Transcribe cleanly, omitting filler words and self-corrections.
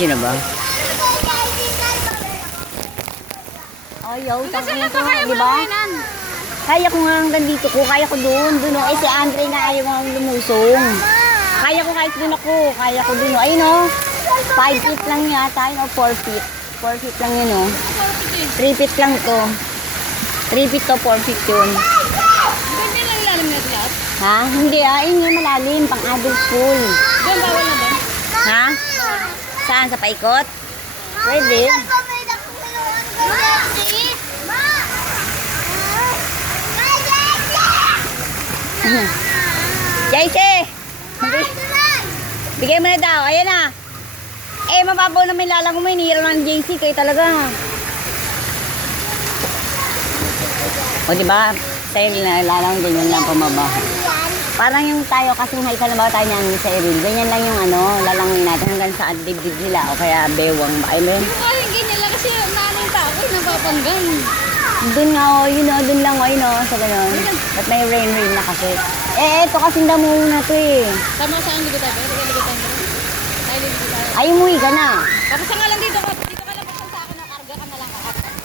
Diyan na ba? Ayaw, tapos na ito, di ba? Kaya ko nga hanggang dito ko, kaya ko doon. Eh, si Andre na ayaw nga lumusong. Kaya ko kahit doon ako, kaya ko doon. Ayun o, 5 feet lang yata, yun o, 4 feet. 4 feet lang yun o. 3 feet lang to. 3 feet to, 4 feet yun. Hindi lang ilalim na lahat? Ha? Hindi yun yung malalim, pang adult pool. Doon, bawal na doon? Ha? Saan? Sa paikot? Pwede. JC! Bigay mo na daw. Ayan na. Eh, mababaw na may lalang mo. Hinihiraw ng JC. Kayo talaga. O, diba? Sa'yo na lalang. Ganyan lang pumaba. Parang yung tayo kasing high na ba tayo niyan sa Eril. Ganyan lang yung lalangin natin hanggang sa dibdib nila. O kaya bewang ba? Ayun. Yung kahit ganyan lang kasi nanay pa ako, napapanggan. Doon nga o, doon lang o, sa ganun. Ba't may rain na kasi. Eh, ito kasing damo na to eh. Tama saan ligo tayo? Ligo tayo. Tayo ligo tayo. Ay, umuwi ka na. Tapos nga lang dito.